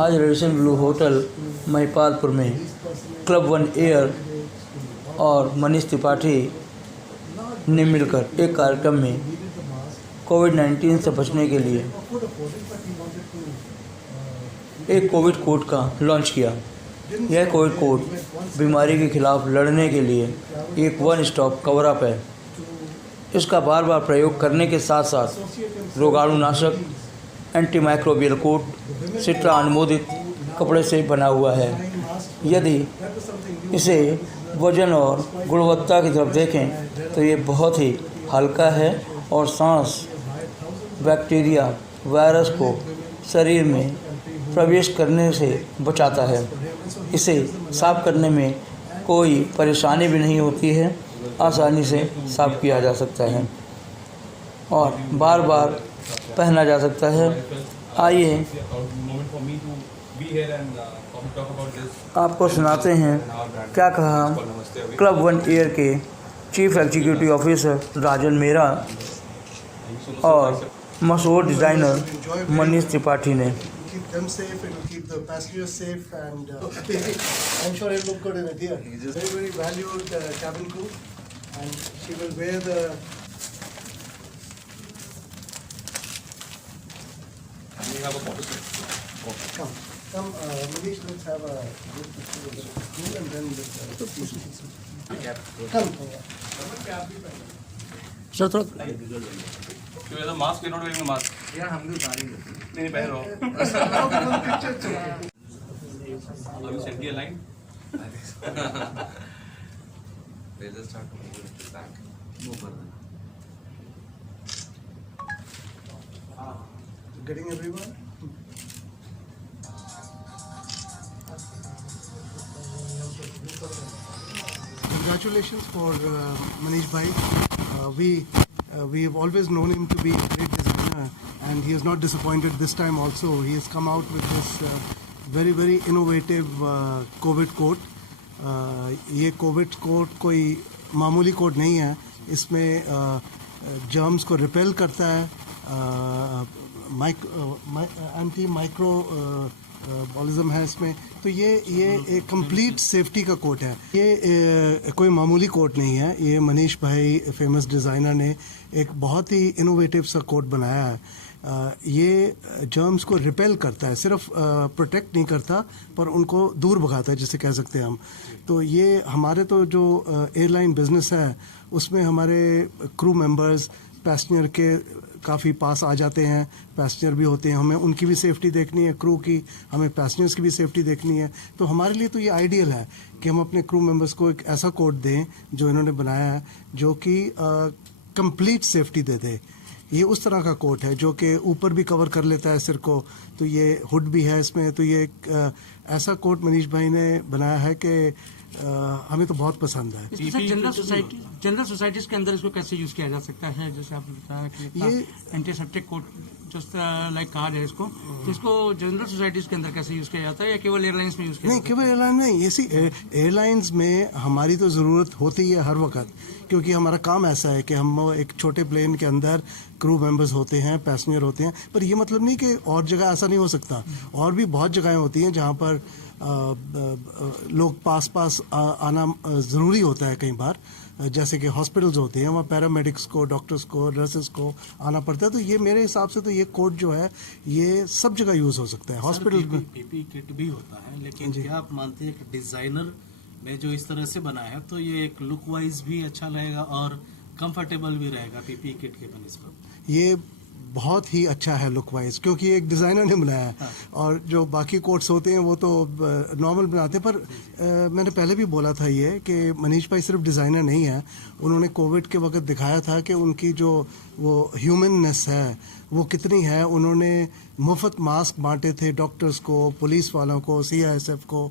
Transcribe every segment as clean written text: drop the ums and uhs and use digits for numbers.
आज Radisson Blu hotel Mahipalpur में club one air और मनीष त्रिपाठी ने मिलकर एक कार्यक्रम में कोविड-19 से बचने के लिए एक कोविड कोड का लॉन्च किया। यह कोविड कोड बीमारी के खिलाफ लड़ने के लिए एक वन स्टॉप कवर अप है। इसका बार बार प्रयोग करने के साथ साथ रोगाणुनाशक एंटीमाइक्रोबियल कोट सिट्रा अनुमोदित कपड़े से बना हुआ है। यदि इसे वजन और गुणवत्ता की तरफ देखें तो ये बहुत ही हल्का है और सांस बैक्टीरिया वायरस को शरीर में प्रवेश करने से बचाता है। इसे साफ करने में कोई परेशानी भी नहीं होती है, आसानी से साफ किया जा सकता है और बार बार पहना जा सकता है। आइए आपको सुनाते हैं क्या कहा क्लब वन एयर के चीफ एग्जीक्यूटिव ऑफिसर राजन मेहरा और मशहूर डिज़ाइनर मनीष त्रिपाठी ने। Keep them safe and keep the passengers safe, and I'm sure he'll look good in it here. He's a very, very valued cabin crew, and she will wear the. We have a photo shoot. Come, Manish, let's have a good picture with the crew, and then sir थोड़ा You wear the mask. You're not wearing the mask. यार हम भी उतार ही लेते हैं। नहीं पहन रहा हूँ। Have you sent me a line? They just start to move it back. Move further. Getting everyone. Congratulations for Manish Bhai. We have always known him to be a great designer, and he has not disappointed this time also. He has come out with this very, very innovative COVID coat. ये Covid coat कोई मामूली coat नहीं है। इसमें germs को repel करता है, anti micro बॉलिज्म है इसमें। तो ये एक कंप्लीट सेफ्टी का कोट है। ये कोई मामूली कोट नहीं है। ये मनीष भाई फेमस डिज़ाइनर ने एक बहुत ही इनोवेटिव सा कोट बनाया है। ये जर्म्स को रिपेल करता है, सिर्फ प्रोटेक्ट नहीं करता पर उनको दूर भगाता है, जिसे कह सकते हैं हम। तो ये हमारे तो जो एयरलाइन बिजनेस है उसमें हमारे क्रू मेंबर्स पैसेंजर के काफ़ी पास आ जाते हैं। पैसेंजर भी होते हैं, हमें उनकी भी सेफ्टी देखनी है, क्रू की, हमें पैसेंजर्स की भी सेफ्टी देखनी है। तो हमारे लिए तो ये आइडियल है कि हम अपने क्रू मेंबर्स को एक ऐसा कोट दें जो इन्होंने बनाया है, जो कि कंप्लीट सेफ्टी दे दे। ये उस तरह का कोट है जो कि ऊपर भी कवर कर लेता है सिर को, तो ये हुड भी है इसमें। तो ये ऐसा कोट मनीष भाई ने बनाया है कि हमें तो बहुत पसंद है। जनरल सोसाइटीज के अंदर इसको कैसे यूज किया जा सकता है? जैसे आपने बताया कि ये एंटीसेप्टिक कोट जस्ट लाइक कहा जाए इसको, तो इसको जनरल सोसाइटीज के अंदर कैसे यूज किया जाता है या केवल एयरलाइंस में यूज किया? नहीं, केवल एयरलाइन नहीं, ऐसी एयरलाइंस में हमारी तो ज़रूरत होती है हर वक्त, क्योंकि हमारा काम ऐसा है कि हम एक छोटे प्लेन के अंदर क्रू मेंबर्स होते हैं, पैसेंजर होते हैं। पर ये मतलब नहीं कि और जगह ऐसा नहीं हो सकता। और भी बहुत जगहें होती हैं जहाँ पर लोग पास आना ज़रूरी होता है कई बार। जैसे कि हॉस्पिटल्स होते हैं, वहाँ पैरामेडिक्स को, डॉक्टर्स को, नर्सेस को आना पड़ता है। तो ये मेरे हिसाब से तो ये कोड जो है ये सब जगह यूज़ हो सकता है। हॉस्पिटल में पीपी किट भी होता है, लेकिन क्या आप मानते हैं कि डिज़ाइनर ने जो इस तरह से बनाया है तो ये एक लुक वाइज भी अच्छा रहेगा और कंफर्टेबल भी रहेगा पीपी किट के बनस्पत? ये बहुत ही अच्छा है लुक वाइज, क्योंकि एक डिज़ाइनर ने बनाया है। और जो बाकी कोट्स होते हैं वो तो नॉर्मल बनाते हैं। पर मैंने पहले भी बोला था ये कि मनीष भाई सिर्फ डिज़ाइनर नहीं है। उन्होंने कोविड के वक्त दिखाया था कि उनकी जो वो ह्यूमननेस है वो कितनी है। उन्होंने मुफ्त मास्क बांटे थे डॉक्टर्स को, पुलिस वालों को, CISF को,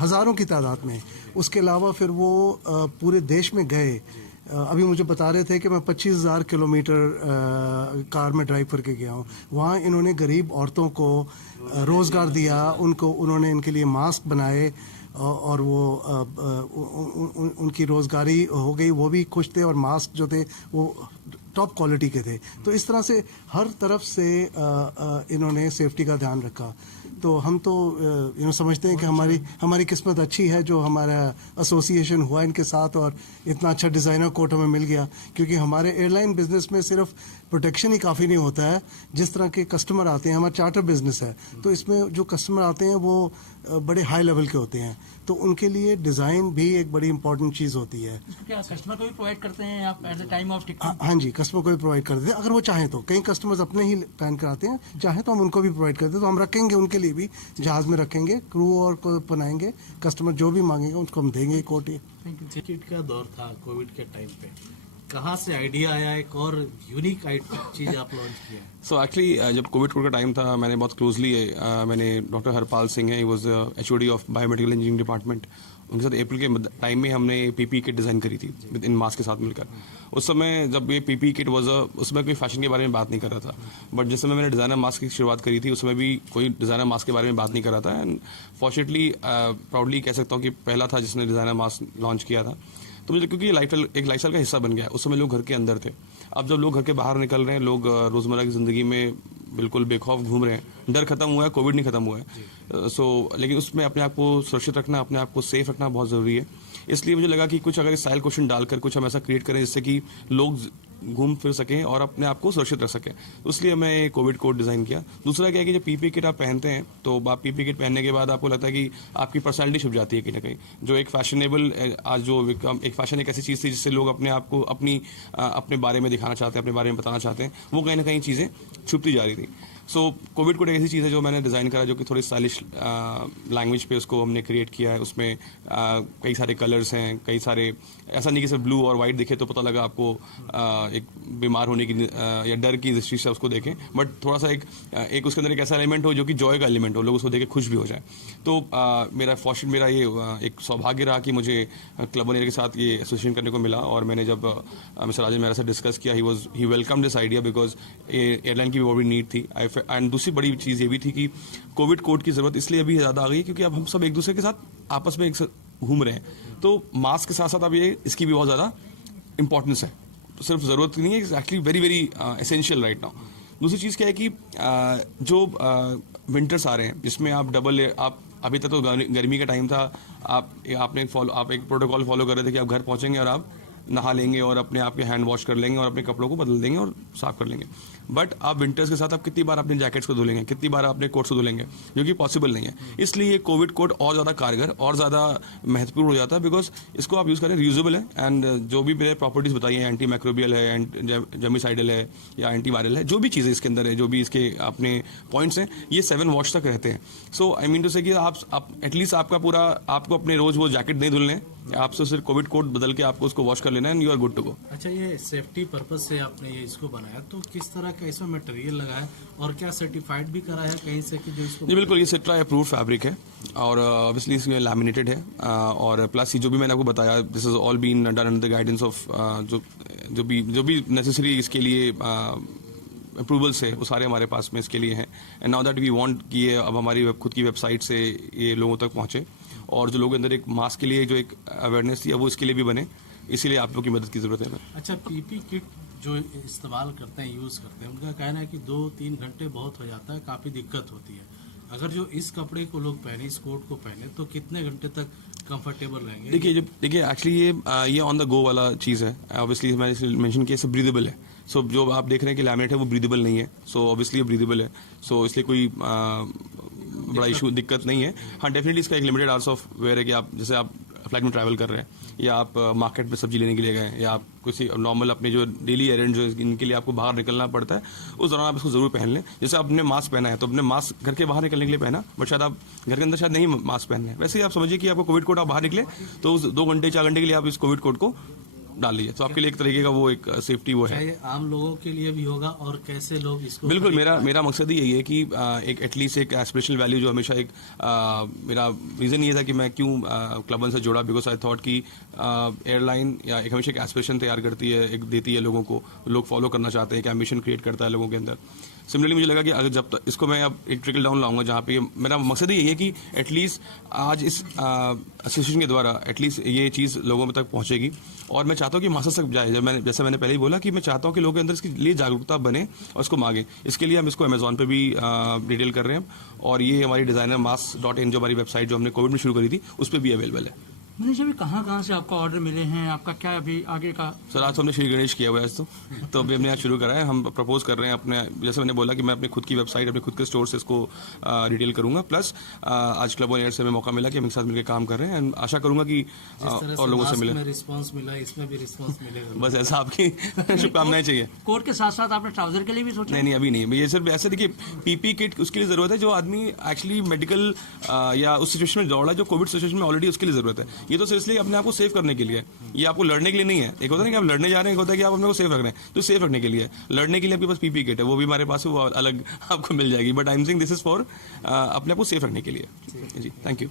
हज़ारों की तादाद में। उसके अलावा फिर वो पूरे देश में गए। अभी मुझे बता रहे थे कि मैं 25,000 किलोमीटर कार में ड्राइव करके गया हूँ। वहाँ इन्होंने गरीब औरतों को रोज़गार दिया, उन्होंने इनके लिए मास्क बनाए और वो उनकी रोज़गारी हो गई, वो भी खुश थे और मास्क जो थे वो टॉप क्वालिटी के थे। तो इस तरह से हर तरफ से इन्होंने सेफ्टी का ध्यान रखा। तो हम तो समझते हैं कि हमारी किस्मत अच्छी है जो हमारा एसोसिएशन हुआ इनके साथ और इतना अच्छा डिज़ाइनर कोट हमें मिल गया, क्योंकि हमारे एयरलाइन बिजनेस में सिर्फ प्रोटेक्शन ही काफ़ी नहीं होता है। जिस तरह के कस्टमर आते हैं, हमारा चार्टर बिजनेस है, तो इसमें जो कस्टमर आते हैं वो बड़े हाई लेवल के होते हैं, तो उनके लिए डिज़ाइन भी एक बड़ी इंपॉर्टेंट चीज़ होती है। इसको क्या कस्टमर को भी प्रोवाइड करते हैं आप at the time of ticket? हाँ जी, कस्टमर को भी प्रोवाइड कर देते हैं अगर वो चाहें तो। कई कस्टमर्स अपने ही पहन कर आते हैं, चाहे तो हम उनको भी प्रोवाइड करते हैं, तो हम रखेंगे उनके लिए भी, जहाज़ में रखेंगे, क्रू और को बनाएंगे, कस्टमर जो भी मांगेगा उनको हम देंगे कोट। ये किट का दौर था कोविड के टाइम पे, कहाँ से आइडिया आया एक और यूनिक चीज आप लॉन्च किया? सो एक्चुअली जब कोविड का टाइम था, मैंने बहुत क्लोजली मैंने डॉक्टर हरपाल सिंह है, he was HOD of biomedical engineering department, उनके साथ अप्रैल के टाइम में हमने PPE किट डिज़ाइन करी थी विद इन मास्क के साथ मिलकर। उस समय जब ये PPE किट वाज उसमें कोई फैशन के बारे में बात नहीं कर रहा था, बट जिस समय मैंने डिज़ाइनर मास्क की शुरुआत करी थी उस समय भी कोई डिज़ाइनर मास्क के बारे में बात नहीं कर रहा था। एंड फॉर्चुनेटली प्राउडली कह सकता हूँ कि पहला था जिसने डिज़ाइनर मास्क लॉन्च किया था। तो मुझे क्योंकि एक लाइफस्टाइल का हिस्सा बन गया, उस समय लोग घर के अंदर थे। अब जब लोग घर के बाहर निकल रहे हैं, लोग रोज़मर्रा की ज़िंदगी में बिल्कुल बेखौफ घूम रहे हैं, डर खत्म हुआ है, कोविड नहीं खत्म हुआ है। लेकिन उसमें अपने आप को सुरक्षित रखना, अपने आप को सेफ रखना बहुत ज़रूरी है। इसलिए मुझे लगा कि कुछ अगर स्टाइल क्वेश्चन डालकर कुछ हम ऐसा क्रिएट करें जिससे कि लोग घूम फिर सकें और अपने आप को सुरक्षित रख सकें, इसलिए मैं कोविड कोट डिज़ाइन किया। दूसरा क्या है कि जब PPE किट आप पहनते हैं तो आप PPE किट पहनने के बाद आपको लगता है कि आपकी पर्सनैलिटी छुप जाती है कहीं ना कहीं। जो एक फैशनेबल आज जो एक फैशन एक ऐसी चीज़ थी जिससे लोग अपने आप को अपने बारे में दिखाना चाहते हैं, अपने बारे में बताना चाहते हैं, वो कहीं ना कहीं चीज़ें छुपती जा रही थी। सो कोविड कोट एक ऐसी चीज़ है जो मैंने डिज़ाइन करा जो कि थोड़ी स्टाइलिश लैंग्वेज पे उसको हमने क्रिएट किया है। उसमें कई सारे कलर्स हैं, कई सारे, ऐसा नहीं कि सिर्फ ब्लू और वाइट दिखे तो पता लगा आपको एक बीमार होने की या डर की दृष्टि से उसको देखें, बट थोड़ा सा एक उसके अंदर एक ऐसा एलिमेंट हो जो कि जॉय का एलिमेंट हो, लोग उसको देख के खुश भी हो जाए। तो मेरा ये एक सौभाग्य रहा कि मुझे क्लब ऑन एयर के साथ ये एसोसिएशन करने को मिला। और मैंने जब मिस्टर राजन मेहरा से डिस्कस किया, he welcome this idea because airline की भी बड़ी नीड थी। एंड दूसरी बड़ी चीज़ ये भी थी कि कोविड कोड की ज़रूरत इसलिए अभी ज़्यादा आ गई क्योंकि अब हम सब एक दूसरे के साथ आपस में घूम रहे हैं, तो मास्क के साथ साथ अब ये इसकी भी बहुत ज़्यादा इंपॉर्टेंस है। तो सिर्फ ज़रूरत नहीं है, it's actually very very essential right now. दूसरी चीज़ क्या है कि जो विंटर्स आ रहे हैं जिसमें आप अभी तक तो गर्मी का टाइम था, आप एक प्रोटोकॉल फॉलो कर रहे थे कि आप घर पहुँचेंगे और आप नहा लेंगे और अपने आप के हैंड वॉश कर लेंगे और अपने कपड़ों को बदल देंगे और साफ कर लेंगे। बट आप विंटर्स के साथ आप कितनी बार अपने जैकेट्स को धुलेंगे, कितनी बार अपने कोट्स को धुलेंगे, जो कि पॉसिबल नहीं है। इसलिए ये कोविड कोट और ज़्यादा कारगर और ज़्यादा महत्वपूर्ण हो जाता है बिकॉज इसको आप यूज़ करें, रीयूजेबल है। एंड जो भी मैंने प्रॉपर्टीज़ बताई हैं, एंटी माइक्रोबियल है, जर्मिसाइडल है या एंटी वायरल है, जो भी चीज़ें इसके अंदर है, जो भी इसके अपने पॉइंट्स हैं, ये 7 वॉश तक रहते हैं। सो आई मीन टू से कि आप एटलीस्ट आपको अपने रोज़ वो जैकेट नहीं धुलने, आपसे सिर्फ कोविड कोट बदल के आपको उसको वॉश कर लेना है and you are good to go. अच्छा, ये सेफ्टी पर्पज से आपने ये इसको बनाया, तो किस तरह का इसमें मटेरियल लगा है और क्या सर्टिफाइड भी करा है कहीं से कि जो इसको? जी बिल्कुल, ये सिट्रा अप्रूव्ड फैब्रिक है और ऑब्वियसली इसमें लैमिनेटेड है और प्लस जो भी मैंने आपको बताया, this is all been done under the guidance of जो भी नेसेसरी इसके लिए अप्रूवल्स है वो सारे हमारे पास में इसके लिए हैं। And now that we want कि ये अब हमारी खुद की वेबसाइट से ये लोगों तक पहुंचे और जो लोग अंदर एक मास्क के लिए जो एक अवेयरनेस थी अब वो इसके लिए भी बने, इसीलिए आप लोग की मदद की जरूरत है। अच्छा, PPE किट जो इस्तेमाल करते हैं, यूज़ करते हैं, उनका कहना है कि 2-3 घंटे बहुत हो जाता है, काफ़ी दिक्कत होती है। अगर जो इस कपड़े को लोग पहने, इस कोट को पहने, तो कितने घंटे तक कंफर्टेबल रहेंगे? देखिए एक्चुअली ये ऑन द गो वाला चीज़ है। ऑब्वियसली मैंने मेंशन किया, ब्रीदेबल है। सो जो आप देख रहे हैं कि लैमिनेट है वो ब्रीदेबल नहीं है, सो ऑब्वियसली ये ब्रीदेबल है, सो इसलिए कोई बड़ा इशू दिक्कत नहीं है। हाँ, डेफिनेटली इसका एक लिमिटेड आवर्स ऑफ वेयर है कि आप जैसे आप फ्लाइट में ट्रैवल कर रहे हैं या आप मार्केट में सब्जी लेने के लिए गए या आप किसी नॉर्मल अपने जो डेली एरेंड जो इनके लिए आपको बाहर निकलना पड़ता है, उस दौरान आप इसको जरूर पहन लें। जैसे आपने मास्क पहना है तो अपने मास्क घर के बाहर निकलने के लिए पहना, बट शायद आप घर के अंदर शायद नहीं मास्क पहनने हैं। वैसे ही आप समझिए कि आपको कोविड कोड आप बाहर निकले तो उस 2 घंटे 4 घंटे के लिए आप इस कोविड कोड को डाल लीजिए, तो आपके लिए एक तरीके का वो एक सेफ्टी वो है। ये आम लोगों के लिए भी होगा और कैसे लोग इसको? बिल्कुल, मेरा मकसद ही यही है कि एक एटलीस्ट एक एस्पिरेशनल वैल्यू जो हमेशा एक मेरा रीज़न ये था कि मैं क्यों क्लब से जुड़ा, बिकॉज आई थॉट कि एयरलाइन या एक हमेशा एक एस्पिरेशन तैयार करती है, एक देती है लोगों को, लोग फॉलो करना चाहते हैं, एक एम्बिशन क्रिएट करता है लोगों के अंदर। सिमिलरली मुझे लगा कि अगर जब तक इसको मैं अब एक ट्रिकल डाउन लाऊंगा, जहाँ पे मेरा मकसद ही यही है कि एटलीस्ट आज इस एसोसिएशन के द्वारा एटलीस्ट ये चीज़ लोगों तक पहुँचेगी, और मैं चाहता हूँ कि मास्टर्स तक जाए। जैसे मैंने पहले ही बोला कि मैं चाहता हूँ कि लोगों के अंदर इसके लिए जागरूकता बने और इसको मांगे। इसके लिए हम इसको अमेजोन पे भी डिटेल कर रहे हैं, और ये हमारी डिज़ाइनर mask.in जो हमारी वेबसाइट जो हमने कोविड में शुरू करी थी उस पर भी अवेलेबल है। मनीष अभी कहाँ से आपको ऑर्डर मिले हैं, आपका क्या अभी आगे का? सर आज तो हमने श्री गणेश किया हुआ है आज तो अभी हमने आज शुरू करा है। हम प्रपोज कर रहे हैं अपने, जैसे मैंने बोला कि मैं अपनी खुद की वेबसाइट, अपने खुद के स्टोर से इसको रिटेल करूंगा। प्लस आज क्लब ऑन एयर से हमें मौका मिला कि हम एक साथ मिलकर काम कर रहे हैं, एंड आशा करूंगा कि और लोगों से मिले। रिस्पांस मिला, इसमें भी रिस्पांस मिलेगा। बस ऐसा आपकी शुभकामनाएं चाहिए। कोट के साथ साथ आपने ट्राउजर के लिए भी सोचा? नहीं अभी नहीं, ये सिर्फ ऐसे देखिए पीपी किट उसके लिए जरूरत है जो आदमी एक्चुअली मेडिकल या उस सिचुएशन में दौड़ा है जो कोविड सिचुएशन में ऑलरेडी, उसके लिए जरूरत है। ये तो सिर्फ इसलिए अपने आपको सेव करने के लिए, ये आपको लड़ने के लिए नहीं है। एक होता है कि आप लड़ने जा रहे हैं, एक होता है कि आप अपने को सेव रख रहे हैं, तो सेव रखने के लिए, लड़ने के लिए आपके पास पीपी किट है, वो भी हमारे पास है, वो अलग आपको मिल जाएगी। But I am saying this is for अपने आप को सेफ रखने के लिए। जी थैंक यू।